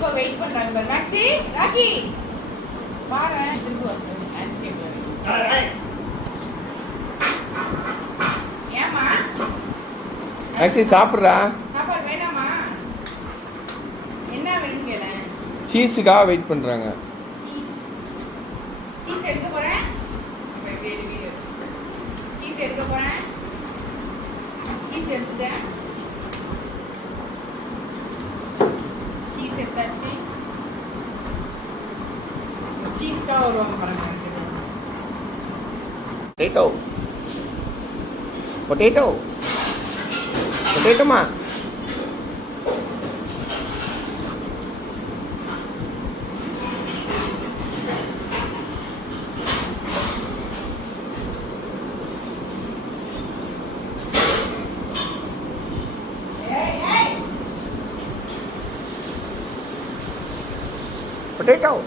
இப்போ வெயிட் பண்றாங்க பாரு மேக்ஸி ராக்கி பாரு திரும்ப வந்து லேண்ட்ஸ்கேப்ல ஏமா மேக்ஸி சாப்பிட்றா சாப்பாடு வேணாமா என்ன வேணும் கேள சீஸுக்காக வெயிட் பண்ணுறாங்க. சீஸ் எடுக்க போறேன் சீஸ் எடுக்க போறேன் சீஸ் எடுத்துட்டேன் சீஸ் எடுத்தாச்சு சீஸ் தான் வருவாங்க பாருங்க பொட்டேட்டோ பொட்டேட்டோ பொட்டேட்டோமா potato